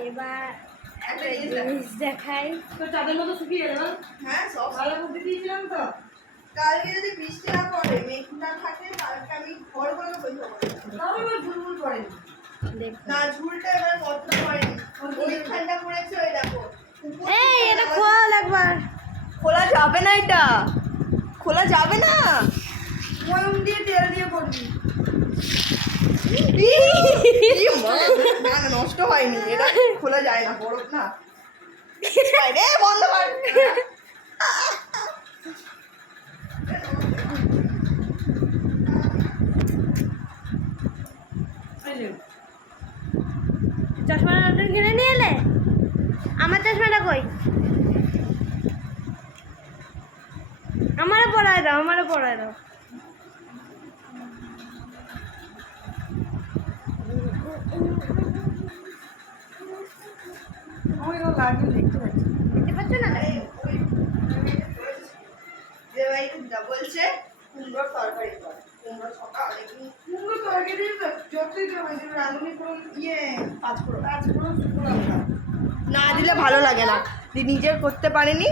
এবার একটা একটা জিনিস দেখাই তো চাঁদের মতো শুকিয়ে গেল হ্যাঁ সব ভালো বুদ্ধি দিয়েছিলাম তো কালকে যদি বৃষ্টি না পড়ে মেঘ না থাকে কালকে আমি ঘর করে। তবে ওই ভুলভুল করেনি দেখো না ঝুলটা এবার কতটা হয়নি ওই ঠান্ডা পড়েছে ওই দেখো এই এটা খোল একবার খোলা যাবে না এটা খোলা যাবে না ময়ম দিয়ে তেল দিয়ে করবি ই মা, না না নষ্ট হয়নি, এটা খোলা যায় না, বরফ না। রে বন্ধ কিনে নিয়ে এলে? আমার চশমাটা কই? আমারও পড়ায় দাও, আমারও পড়ায় দাও। লাগবে দেখতে পাচ্ছি। দেখতে পাচ্ছ না? আরে, যে ভাই বলছে কুমড়ো তরকারি কর। কুমড়ো কুমড়ো তরকারি যতই রাঁধুনি পুরো ইয়ে পাঁচ ফোড়ন না দিলে ভালো লাগে না। দি নিজের করতে পারেনি।